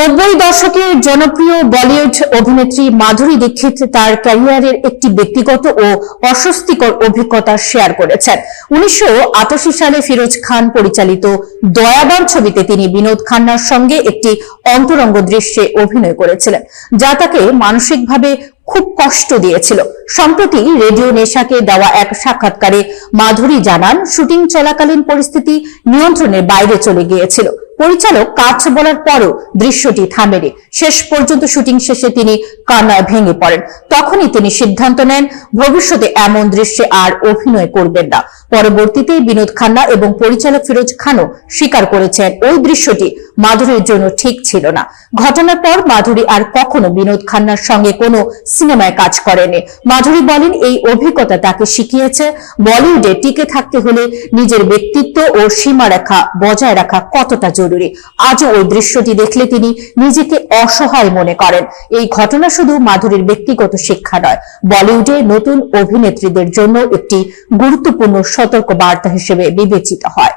নব্বই দশকের জনপ্রিয় বলিউড অভিনেত্রী মাধুরী দীক্ষিত তার ক্যারিয়ারের একটি ব্যক্তিগত ও অস্বস্তিকর অভিজ্ঞতা শেয়ার করেছেন। উনিশশো আটাশি সালে ফিরোজ খান পরিচালিত দয়াবান ছবিতে তিনি বিনোদ খান্নার সঙ্গে একটি অন্তরঙ্গ দৃশ্যে অভিনয় করেছিলেন, যা তাকে মানসিকভাবে খুব কষ্ট দিয়েছিল। সম্প্রতি রেডিও নেশাকে দেওয়া এক সাক্ষাৎকারে মাধুরী জানান, শুটিং চলাকালীন পরিস্থিতি নিয়ন্ত্রণের বাইরে চলে গিয়েছিল। পরিচালক কাজ বলার পরও দৃশ্যটি থামেনি। শেষ পর্যন্ত শুটিং শেষে তিনি কান্নায় ভেঙে পড়েন। তখনই তিনি সিদ্ধান্ত নেন, ভবিষ্যতে এমন দৃশ্যে আর অভিনয় করবেন না। পরবর্তীতে বিনোদ খান্না এবং পরিচালক ফিরোজ খানও স্বীকার করেছেন, ওই দৃশ্যটি মাধুরীর জন্য ঠিক ছিল না। ঘটনার পর মাধুরী আর কখনো বিনোদ খান্নার সঙ্গে কোনো সিনেমায় কাজ করেনি। মাধুরী বলেন, এই অভিজ্ঞতা তাকে শিখিয়েছে। বলিউডে টিকে থাকতে হলে নিজের ব্যক্তিত্ব ও সীমারেখা বজায় রাখা কতটা জরুরি। আজও ওই দৃশ্যটি দেখলে তিনি নিজেকে অসহায় মনে করেন। এই ঘটনা শুধু মাধুরীর ব্যক্তিগত শিক্ষা নয়, বলিউডে নতুন অভিনেত্রীদের জন্য একটি গুরুত্বপূর্ণ সতর্ক বার্তা হিসেবে বিবেচিত হয়।